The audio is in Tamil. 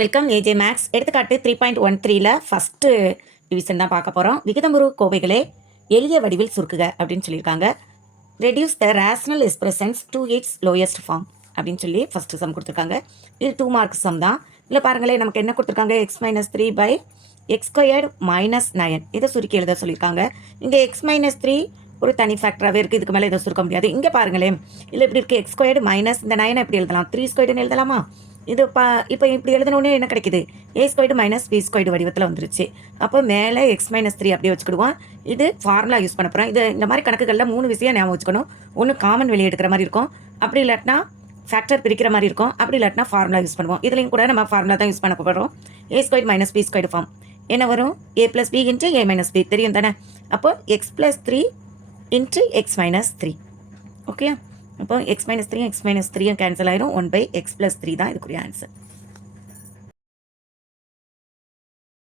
Welcome AJ maths. எடுத்துக்காட்டு 3.13ல ஃபஸ்ட்டு டிவிஷன் தான் பார்க்க போகிறோம். விகிதமுறு கோவைகளே எளிய வடிவில் சுருக்குக அப்படின்னு சொல்லியிருக்காங்க. Reduce the rational expressions to its lowest form அப்படின்னு சொல்லி ஃபஸ்ட்டு சம் கொடுத்துருக்காங்க. இது 2 மார்க் சம் தான். இல்லை பாருங்களேன், நமக்கு என்ன கொடுத்துருக்காங்க, x-3/x² - 9 இதை சுருக்கி எழுத சொல்லியிருக்காங்க. இங்கே x-3 ஒரு தனி ஃபேக்டராகவே இருக்குது, இதுக்கு மேலே இதை சுருக்க முடியாது. இங்கே பாருங்களேன், இல்லை இப்படி இருக்குது, x² மைனஸ் இந்த 9 எப்படி எழுதலாம், 3² எழுதலாமா? இது இப்போ இப்படி எழுதினோடனே என்ன கிடைக்குது, a² - b² வடிவத்தில் வந்துருச்சு. அப்போ மேலே x-3 அப்படியே வச்சுக்கிடுவோம். இது ஃபார்முலா யூஸ் பண்ண போகிறோம். இது இந்த மாதிரி கணக்குகளில் 3 விஷயம் ஞாபகம் வச்சுக்கணும். ஒன்று காமன் வெளியே எடுக்கிற மாதிரி இருக்கும், அப்படி இல்லாட்டினா ஃபேக்டர் பிரிக்கிற மாதிரி இருக்கும், அப்படி இல்லாட்டினா ஃபார்முலா யூஸ் பண்ணுவோம். இதுலேயும் கூட நம்ம ஃபார்முலா தான் யூஸ் பண்ண போகிறோம். a² - b² ஃபார்ம் என்ன வரும், a + b × a - b தெரியும் தானே. அப்போ x + 3 × x - 3. ஓகே, அப்போ x - 3 x - 3 கேன்சல் ஆயிரும். 1/x + 3 தான் இதுக்குரிய ஆன்சர்.